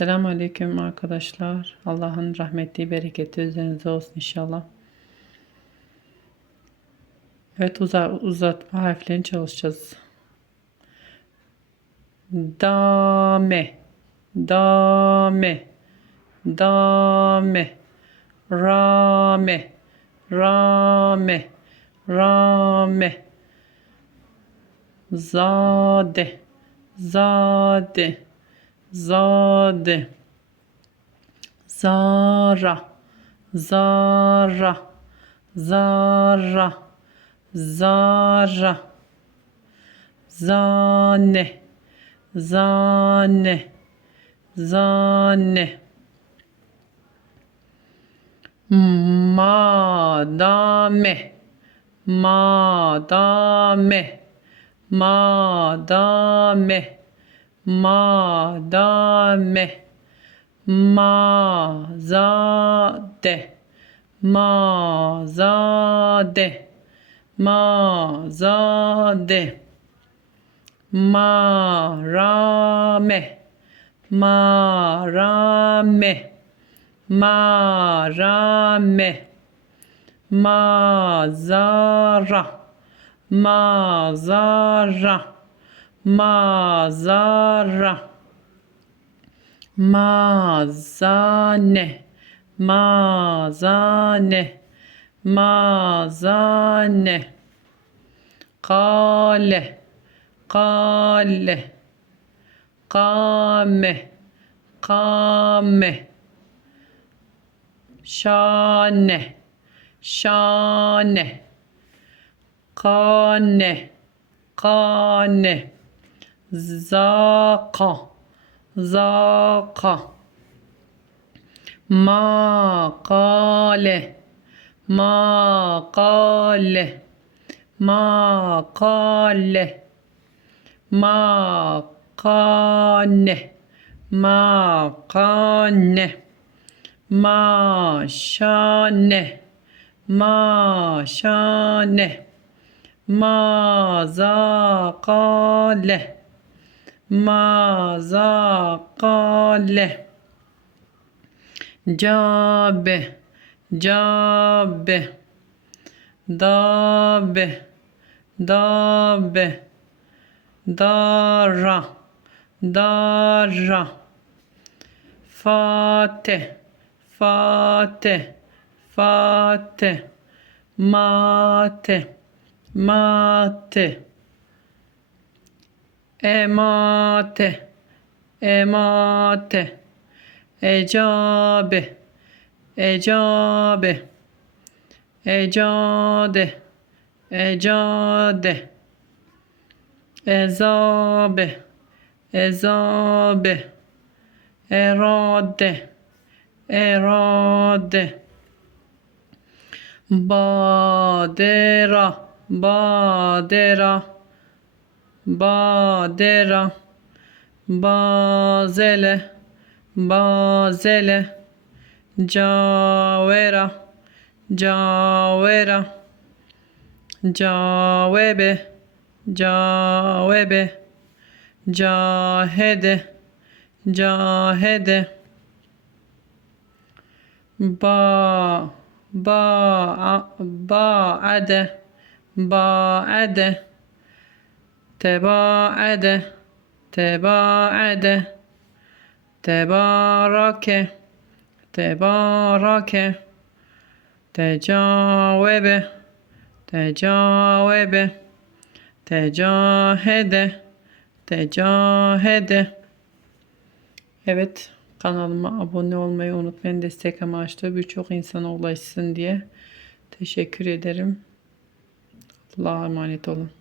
Selamun Aleyküm arkadaşlar. Allah'ın rahmeti, bereketi üzerinize olsun inşallah. Evet uza, uzatma harflerini çalışacağız. Dame, dame, dame, rame, rame, rame, zade, zade, zade, zara, zara, zara, zara, zane, zane, zane. Madame, madame, madame, madame, mazade, mazade, mazade, marame, marame, marame, mazara, mazara, mazara, mazane, mazane, mazane, kale, kale, kame, kame, şane, şane, kane, kane, zaka, zaka, makale, makale, makale, makane, makane, maşane, maşane, mazakale, mazakale, cabe, cabe, dabe, dabe, dara, dara, fate, fate, fate, mate, mate, emate, emate, ecabe, ecabe, ecade, ecade, ezabe, ezabe, erade, erade, badera, badera, badera, bazele, bazele, cavera, cavera, cavebe, cavebe, cahede, cahede, ba, ba, baade, baade, tebaade, tebaade, tebarake, tebarake, tecavebe, tecavebe, tecahede, tecahede. Evet kanalıma abone olmayı unutmayın. Destek amaçlı birçok insana ulaşsın diye. Teşekkür ederim. Allah'a emanet olun.